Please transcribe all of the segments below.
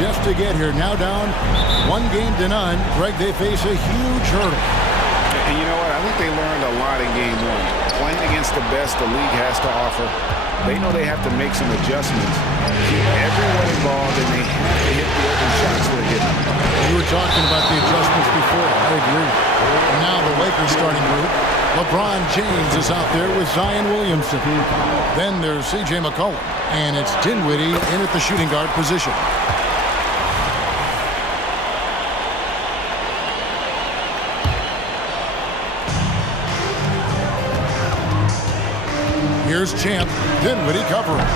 just to get here. Now down 1-0. Greg, they face a huge hurdle. And you know what? I think they learned a lot in game one. Playing against the best the league has to offer, they know they have to make some adjustments. Keep everyone involved, and they have to hit the open shots they're hitting. You were talking about the adjustments before. I agree. And now the Lakers starting group. LeBron James is out there with Zion Williamson. Then there's C.J. McCollum. And it's Dinwiddie in at the shooting guard position. Here's Champ. Dinwiddie covering.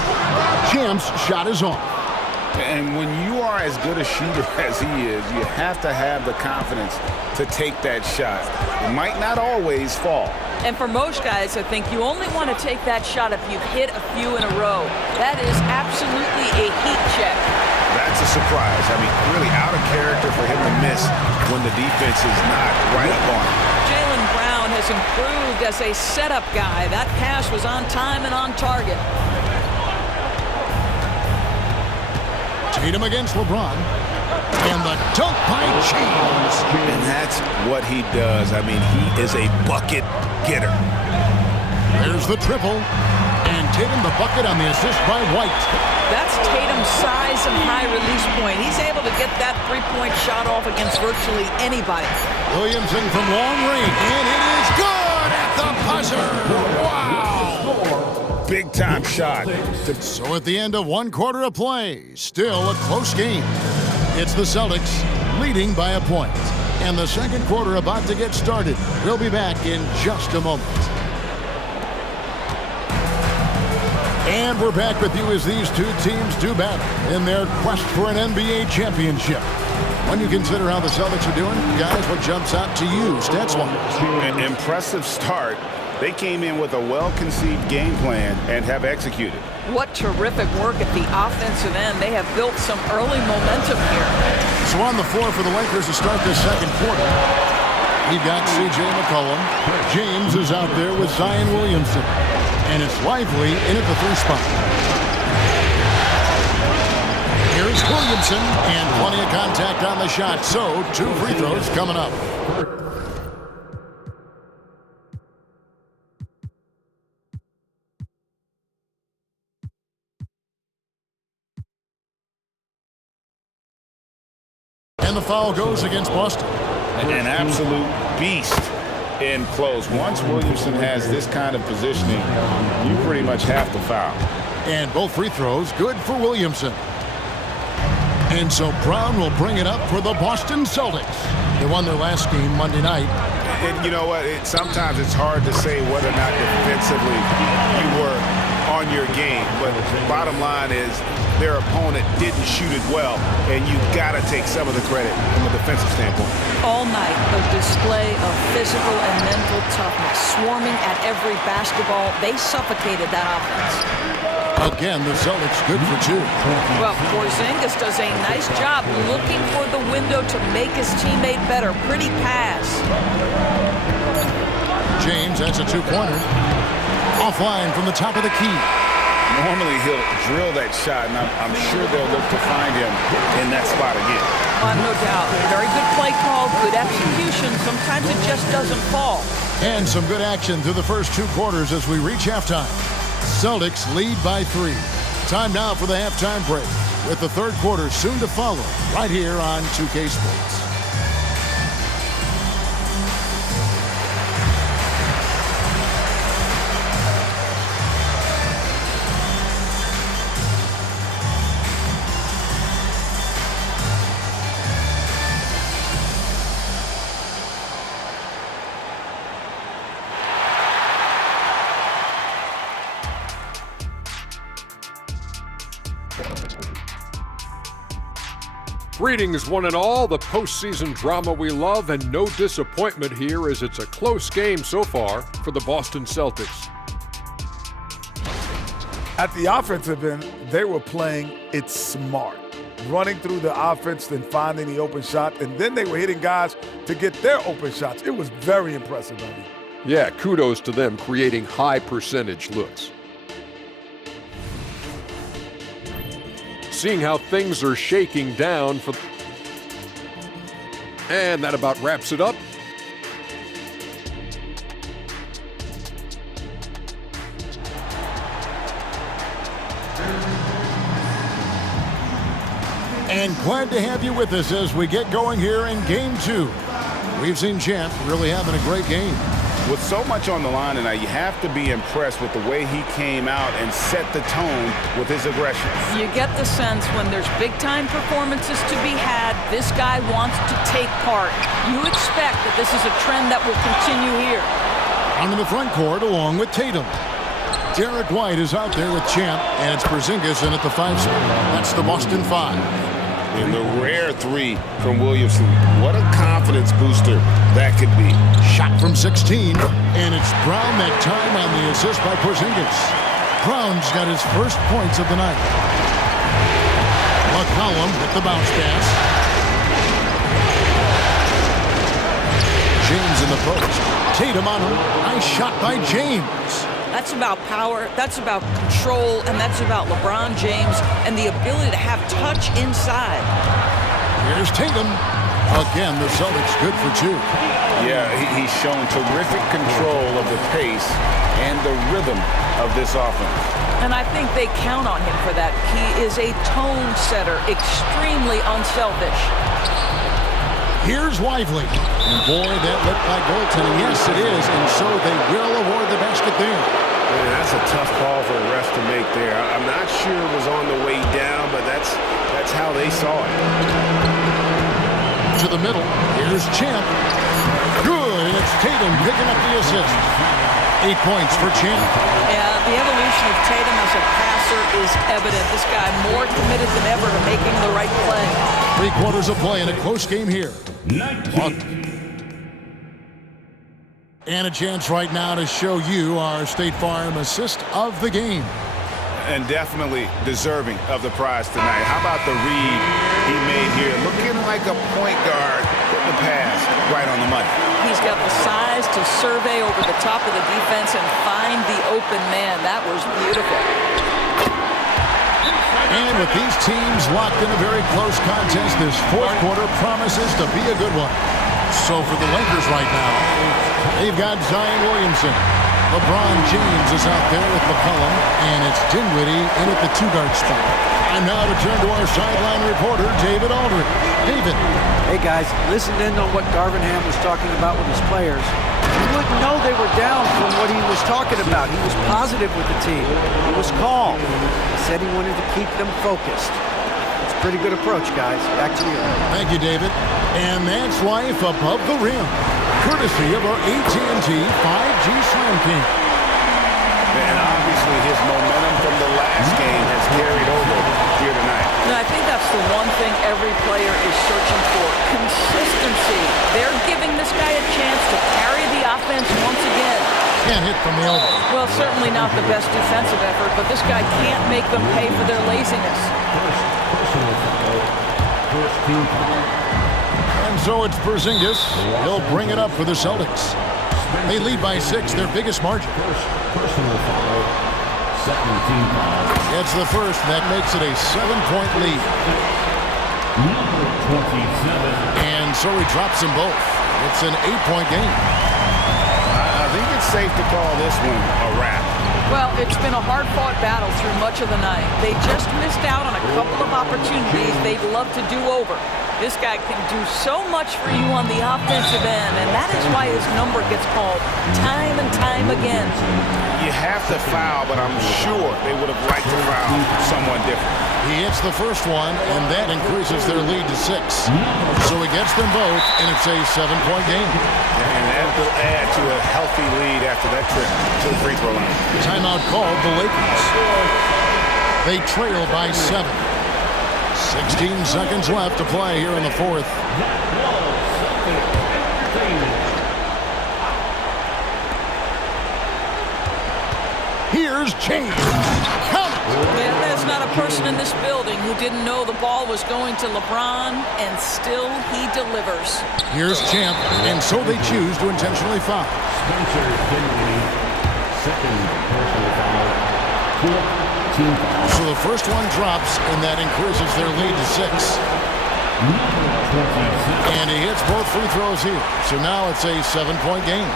Champ's shot is off. And when you are as good a shooter as he is, you have to have the confidence to take that shot. It might not always fall. And for most guys, I think you only want to take that shot if you've hit a few in a row. That is absolutely a heat check. That's a surprise. I mean, really out of character for him to miss when the defense is not right up on him. Jaylen Brown has improved as a setup guy. That pass was on time and on target. Tatum against LeBron. And the dunk by James. And that's what he does. I mean, he is a bucket getter. There's the triple. And Tatum the bucket on the assist by White. That's Tatum's size and high release point. He's able to get that three-point shot off against virtually anybody. Williamson from long range. And it is good at the buzzer. Wow. Big-time shot. So at the end of 1 quarter of play, still a close game. It's the Celtics leading by a point. And the second quarter about to get started. We'll be back in just a moment. And we're back with you as these two teams do battle in their quest for an NBA championship. When you consider how the Celtics are doing, guys, what jumps out to you stats-wise? An impressive start. They came in with a well-conceived game plan and have executed. What terrific work at the offensive end. They have built some early momentum here. So on the floor for the Lakers to start this second quarter, we've got C.J. McCollum. James is out there with Zion Williamson. And it's Lively in at the 3 spot. Here's Williamson, and plenty of contact on the shot. So 2 free throws coming up. And the foul goes against Boston. An absolute beast in close. Once Williamson has this kind of positioning, you pretty much have to foul. And both free throws good for Williamson. And so Brown will bring it up for the Boston Celtics. They won their last game Monday night. And you know what? Sometimes it's hard to say whether or not defensively you were on your game. But bottom line is their opponent didn't shoot it well, and you got to take some of the credit from a defensive standpoint. All night, a display of physical and mental toughness. Swarming at every basketball, they suffocated that offense. Again, the Celtics good for 2. Well, Porzingis does a nice job looking for the window to make his teammate better. Pretty pass. James, that's a 2-pointer. Offline from the top of the key. Normally he'll drill that shot, and I'm sure they'll look to find him in that spot again. No doubt. Very good play call, good execution. Sometimes it just doesn't fall. And some good action through the first 2 quarters as we reach halftime. Celtics lead by 3. Time now for the halftime break, with the third quarter soon to follow right here on 2K Sports. Greetings, one and all. The postseason drama we love, and no disappointment here as it's a close game so far for the Boston Celtics. At the offensive end, they were playing it smart, running through the offense, then finding the open shot, and then they were hitting guys to get their open shots. It was very impressive, Ernie. Yeah, kudos to them creating high percentage looks. seeing how things are shaking down for. And that about wraps it up. And glad to have you with us as we get going here in Game 2. We've seen Champ really having a great game. With so much on the line tonight, you have to be impressed with the way he came out and set the tone with his aggression. You get the sense when there's big-time performances to be had, this guy wants to take part. You expect that this is a trend that will continue here. Onto the front court along with Tatum. Derek White is out there with Champ, and it's Porzingis in at the 5 spot. That's the Boston 5. And the rare 3 from Williamson. What a confidence booster that could be. Shot from 16, and it's Brown that time on the assist by Porzingis. Brown's got his first points of the night. McCollum with the bounce pass. James in the post. Tatum on him. Nice shot by James. That's about power, that's about control, and that's about LeBron James and the ability to have touch inside. Here's Tatum. Again, the Celtics good for 2. Yeah, he's shown terrific control of the pace and the rhythm of this offense. And I think they count on him for that. He is a tone setter, extremely unselfish. Here's Lively. And boy, that looked like goaltending. Yes, it is, and so they will award the basket there. Man, that's a tough call for the refs to make there. I'm not sure it was on the way down, but that's how they saw it. To the middle. Here's Champ. Good, and it's Tatum picking up the assist. 8 points for Champ. Yeah, the evolution of Tatum as a passer is evident. This guy more committed than ever to making the right play. 3 quarters of play in a close game here. And a chance right now to show you our State Farm assist of the game. And definitely deserving of the prize tonight. How about the read he made here? Looking like a point guard, putting the pass right on the money. He's got the size to survey over the top of the defense and find the open man. That was beautiful. And with these teams locked in a very close contest, this fourth quarter promises to be a good one. So for the Lakers right now, they've got Zion Williamson. LeBron James is out there with McCollum, and it's Dinwiddie in at the 2-guard spot. And now to turn to our sideline reporter, David Aldridge. David. Hey, guys, listen in on what Garvingham was talking about with his players. You wouldn't know they were down from what he was talking about. He was positive with the team. He was calm. He said he wanted to keep them focused. It's a pretty good approach, guys. Back to you. Thank you, David. And that's Life Above the Rim, courtesy of our AT&T 5G Slam King. And obviously his momentum from the last game has carried over here tonight. And I think that's the one thing every player is searching for, consistency. They're giving this guy a chance to carry the offense once again. Can't hit from the elbow. Well, certainly not the best defensive effort, but this guy can't make them pay for their laziness. And so it's Porzingis. He'll bring it up for the Celtics. They lead by 6, their biggest margin. It's the first, and that makes it a 7-point lead. And so he drops them both. It's an 8-point game. I think it's safe to call this one a wrap. Well, it's been a hard-fought battle through much of the night. They just missed out on a couple of opportunities they'd love to do over. This guy can do so much for you on the offensive end, and that is why his number gets called time and time again. You have to foul, but I'm sure they would have liked to foul someone different. He hits the first one, and that increases their lead to 6. So he gets them both, and it's a 7-point game. And that will add to a healthy lead after that trip to the free throw line. Timeout called the Lakers. They trail by 7. 16 seconds left to play here in the fourth. Here's James. Yeah, there's not a person in this building who didn't know the ball was going to LeBron, and still he delivers. Here's Champ, and so they choose to intentionally foul. So the first one drops, and that increases their lead to 6. And he hits both free throws here. So now it's a 7-point game.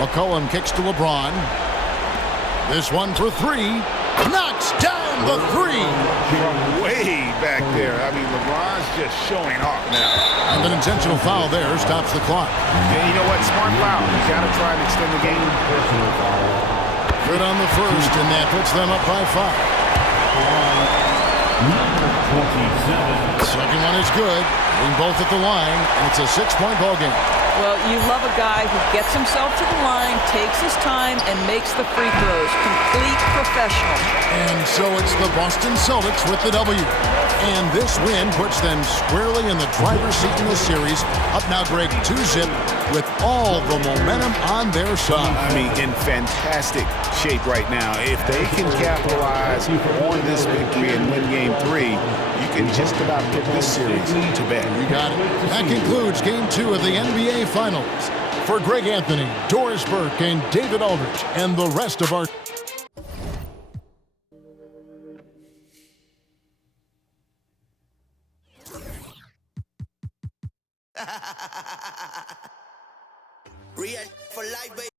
McCollum kicks to LeBron. This one for 3. Knocks down the 3. From way back there. I mean, LeBron's just showing off now. And an intentional foul there stops the clock. Yeah, you know what? Smart foul. You got to try and extend the game. Good on the first, and that puts them up by 5. Second one is good. Being both at the line, and it's a 6-point ball game. Well, you love a guy who gets himself to the line, takes his time, and makes the free throws. Complete professional. And so it's the Boston Celtics with the W. And this win puts them squarely in the driver's seat in the series. Up now, Greg, 2-zip with all the momentum on their side. I mean, in fantastic shape right now. If they can capitalize on this victory and win Game 3, you can just about put this series to bed. You got it. That concludes Game 2 of the NBA Finals. For Greg Anthony, Doris Burke, and David Aldridge, and the rest of our... Real for life, baby.